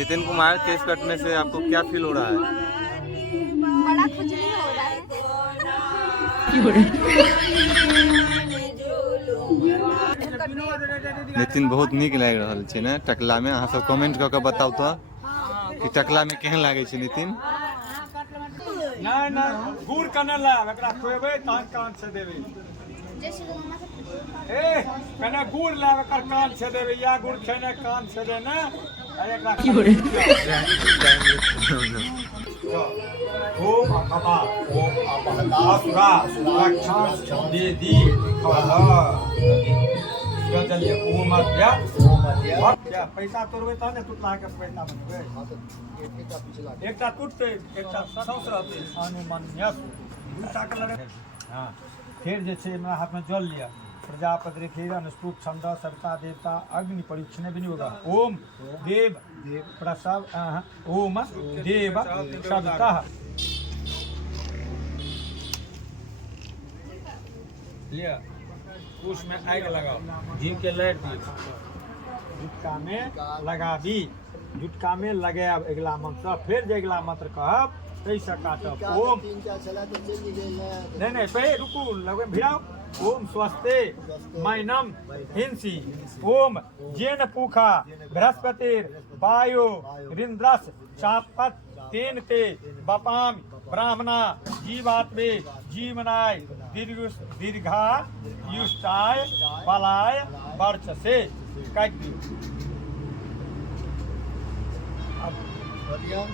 Nitin Kumar case कटने से आपको क्या फील हो रहा है? बड़ा खुजली हो रहा है। नितिन बहुत निक लग रहा है ना टकला में। अहाँ सब कमेंट करके बताओ तो कि टकला में केहन लागे छै नितिन। नहीं गुड़ कने लाब एकरा खुएबे तहन कान से देबे। ए कने गुड़ लाब एकर कान से देबे या गुड़ खेने कान से दे ना एकरा ओम अपा ओम अपहता सुरा सुरक्षा देदी खला चलिए ओम अध्या क्या पैसा तोड़बे तहन ने टूटला के पैसा बनबे। एकटा टूटते एकटा सौस रहते अनुमन्यस दूटा के लड़े। हां फिर जे छै हमरा हाथ में जल लिया प्रजापति रेखीर अनुष्टुप छंद सविता देवता अग्नि परीक्षण भी नहीं होगा। ओम देव प्रसव ओम देव सविता लिया उसमें आग लगाओ घी के लैट दिए झुटका में लगा दी झुटका में लगे अगला मंत्र फिर जो अगला मंत्र कहब तैसे काटब। ओम नहीं पहले रुकू लगे भिड़ाओ। ओम स्वस्ते मैनम हिंसी ओम जेन पुखा बृहस्पतिर वायु रिंद्रस चापत तेन ते बपाम ब्राह्मणा जीवात्मे जीवनाय दीर्घा युष्टाय बलाय वर्ष से काट दियो।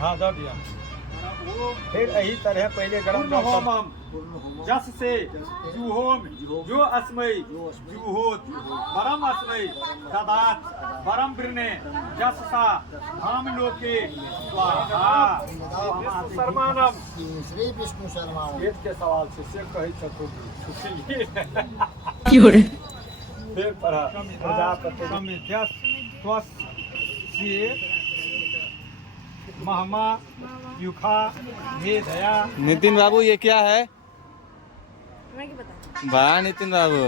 हाँ दो दिया। फिर यही तरह पहले गरम होमम जस से जुहोम जो अस्मय जुहोत परम अस्मय ददात परम वृणे जस सा हम लोके स्वाहा शर्मानम श्री विष्णु शर्मा वेद के सवाल से कहे छथुन फिर पढ़ा प्रजापति समिध्यस स्वस्य महमा युखा मेधया। नितिन बाबू ये क्या है? वाह नितिन बाबू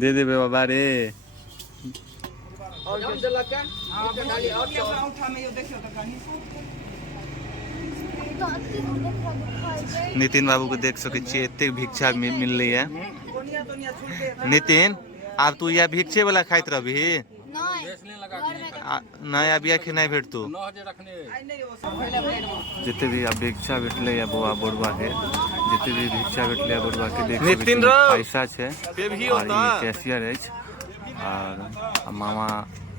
दे दे बाबा रे। नितिन बाबू को देख सके एते भिक्षा मिल रही है। नितिन अब तू या भिक्षे वाला खाइत रही नहीं अब खेना भेटतू जिते भी अब भिक्षा भेटले या बुआ बुढ़वा के जिते भी भिक्षा भेटले या बुढ़वा के देख पैसा छे और कैशियर है और मामा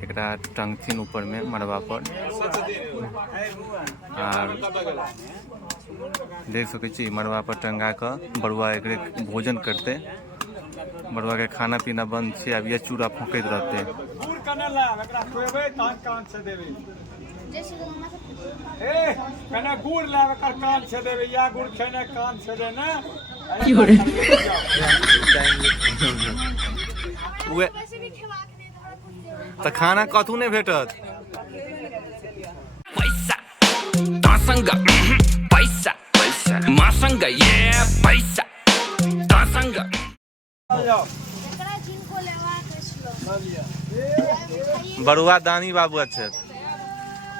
एकरा टंगथिन ऊपर में मरबा पर और देख सकै छी मड़वा पर टंगा कऽ बड़ुआ एकरे भोजन करते। बड़ुआ के खाना पीना बंद छै, अब ये चूड़ा फूकैत रहते। गुड़ कने लाब एकरा खुएबै तहन कान से देबै। ए कने गुड़ लाब एकर कान से देबै, या गुड़ खेने कान से देना। की हो रे तऽ खाना कथू नहीं भेटत। पैसा तासंग पैसा मासंग ये पैसा तासंग बड़ुआ दानी बाबू अच्छे।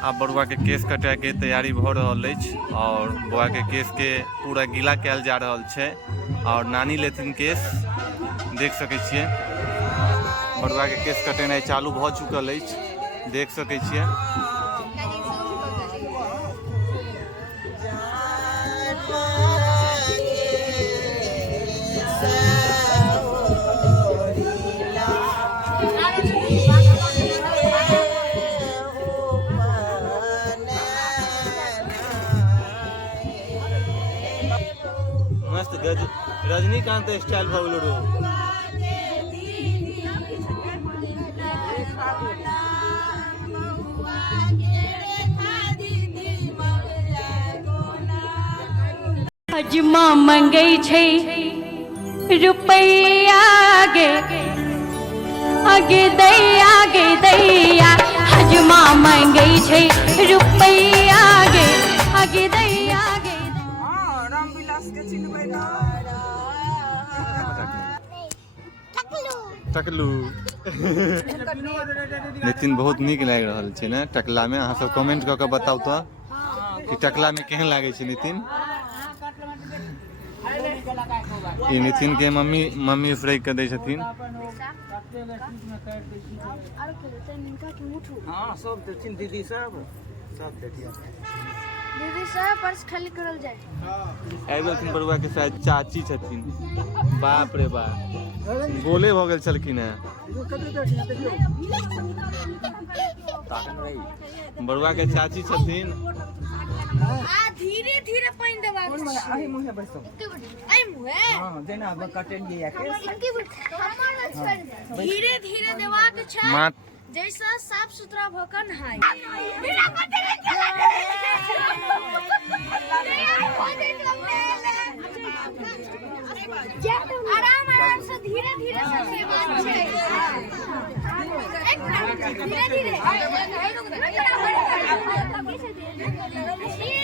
अब बड़ुआ के केस कटे के तैयारी भ रहल अछि और बउआ के केस के पूरा गीला कैल जा रहल छै और नानी लेथिन केस। देख सकै छियै बड़ुआ के केस कटेनाइ चालू भ चुकल अछि, देख सकै छियै। मस्त रजनीकांत स्टाइल भ गेल रो। हजमा मंगै छै रुपैया गे आगे दैया गे दैया। हजमा मंगै छै रुपैया गे आगे दैया गे। टकलू नितिन बहुत नीक लागि रहल छै ने टकला में। अहाँ सब कमेंट कऽ के बताउ तो कि टकला में केहन लागे छै नितिन। ई नितिन के मम्मी फ्राई कर दै छथिन। दीदी सब पर्स खाली करल जाए। आइबलखिन बड़ुआ के शायद चाची छथिन। बाप रे बाप गोले भ गेल छलखिन है। बड़ुआ के चाची छथिन। धीरे धीरे पानी देबा आई मुहे बैसो आई मुहे हां देना अब कटेंगे या के धीरे धीरे देबा के छै जैसा साफ सुथरा भोकन है। आराम आराम से धीरे धीरे से बात छै। एक मिनट धीरे धीरे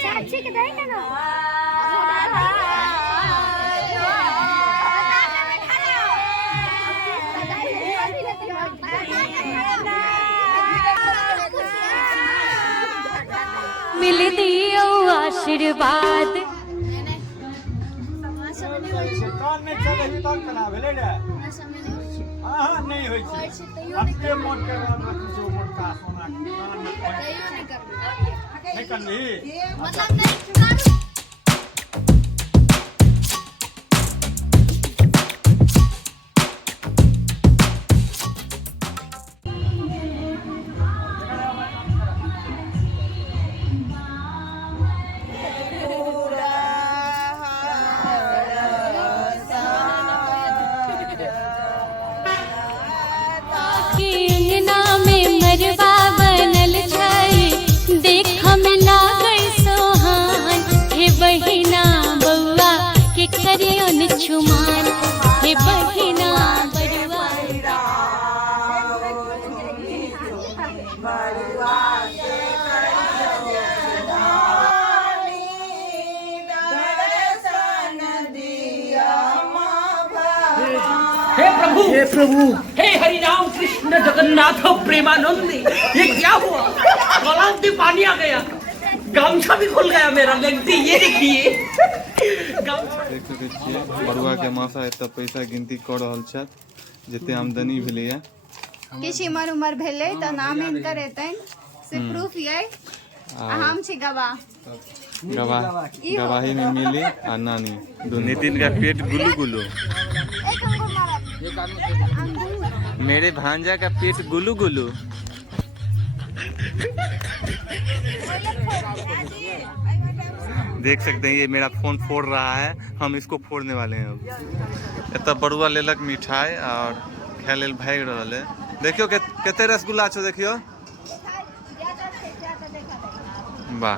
साक्षी के दे ना। मिल दियो आशीर्वाद। कान में चले ही तक कना भेले रे। हां नहीं होय छै अते मोट के रखी छै मोटका सोना कान में नहीं करनी मतलब नहीं छुमान हे बहिना बड़ुआ। हे प्रभु हे हरि राम कृष्ण जगन्नाथ प्रेमानंद, ये क्या हुआ? गलाव में पानी आ गया, गामछा भी खुल गया मेरा। लगती ये देखिए देख सकै छियै बड़ुआ के मासा एतऽ पैसा गिनती कऽ रहल छथि जते आमदनी भेलैया। किछ इमर उमर भेलै तऽ नाम हिनकर एतैन से प्रूफ ये हम छी गवाह। गवाही में मिली आ नानी नितिन का पेट गुलू गुलू। मेरे भांजा का पेट गुलू गुलू। देख सकते हैं ये मेरा फोन फोड़ रहा है, हम इसको फोड़ने वाले हैं अब। एत बरुआ लेलक मिठाई और खाय लेल भाग रहल है। देखियो केते रसगुल्ला छो, देखियो वाह।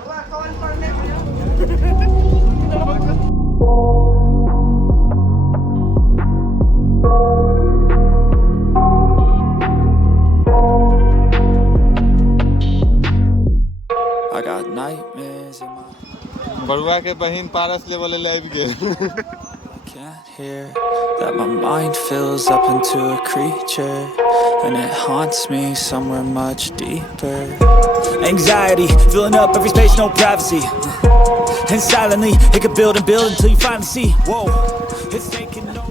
I got nightmares in my बरुआ के बहिन पारस लेवल लाइव गेल। can't hear that my mind fills up into a creature and it haunts me somewhere much deeper. Anxiety filling up every space, no privacy. And silently it could build and build until you finally see, whoa, it's taking over.